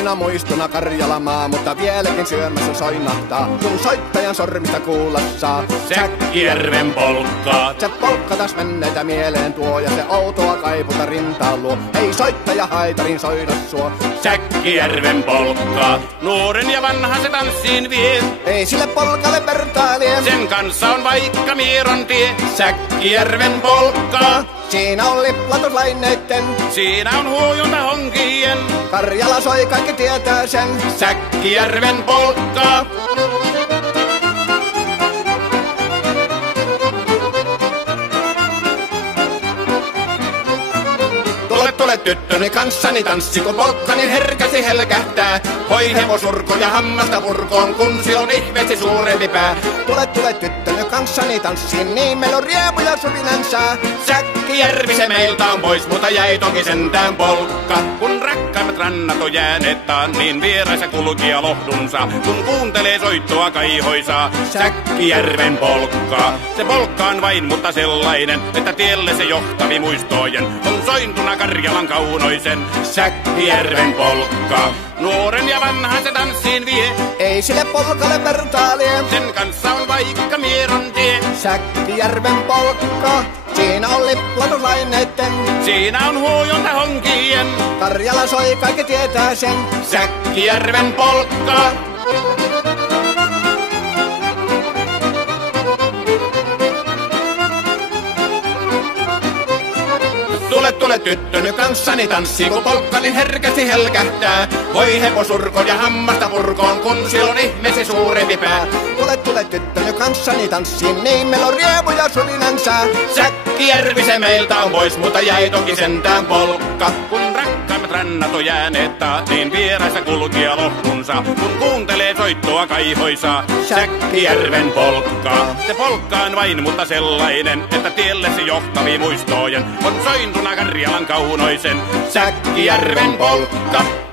kauniina muistona Karjalamaa, mutta vieläkin syömässä soinahtaa, kun soittajan sormista kuulla saa. Säkkijärven polkkaa. Se polkka taas menneitä mieleen tuo, ja se outoa kaiputa rintaan luo. Ei soittaja haitarin soida suo. Säkkijärven polkkaa. Nuoren ja vanhan se tanssiin vie. Ei sille polkalle vertailee. Sen kanssa on vaikka Mieron tie. Säkkijärven polkkaa. Siinä on liplatuslaineitten. Siinä on huojunta honkien. Karjala soi, kaikki tietää sen. Säkkijärven polkkaa. Tule tyttöni kanssani tanssi, kun polkkani herkäsi helkähtää. Hoi hevosurko ja hammasta purkoon, kun silloin ihmeesi suurempi pää. Tule tyttöni kanssani tanssiin, niin meillä on riepu ja suvinansa. Säkkijärvi se meiltä on pois, mutta jäi toki sentään polkka. Kun rakkaimmat rannat on jääneet taan, niin vieraissa kulkija lohdunsa. Kun kuuntelee soittoa kaihoisaa, Säkkijärven polkkaa. Se polkka on vain, mutta sellainen, että tielle se johtavi muistojen. On sointuna Karjalan kaunoisen, Säkkijärven polkkaa. Nuoren ja vanhan se tanssiin vie. Ei sille polkalle vertailee. Sen kanssa on vaikka Mieron tie. Säkkijärven polkka. Siinä on liplatuslaineitten. Siinä on huojunta honkien. Karjala soi, kaikki tietää sen. Säkkijärven polkkaa. Tule tyttöny kanssani tanssi, kun polkkani herkästi helkähtää. Voi hevosurko ja hammasta purkoon, kun silloin ihmeesi suurempi pää. Tule tyttöny kanssani tanssiin, niin meillä on riepu ja suvinansa. Säkkijärvi se meiltä on pois, mutta jäi toki sentään polkka. Kun rakkaimmat rannat on jääneet taa, niin vieraissa kulkija lohdunsa. Kun kuuntelee soittoa kaihoisaa, Säkkijärven polkkaa. Se polkka on vain, mutta sellainen, että tielle se johtavi muistojen. On sointuna Karjalan kaunoisen, Säkkijärven polkka.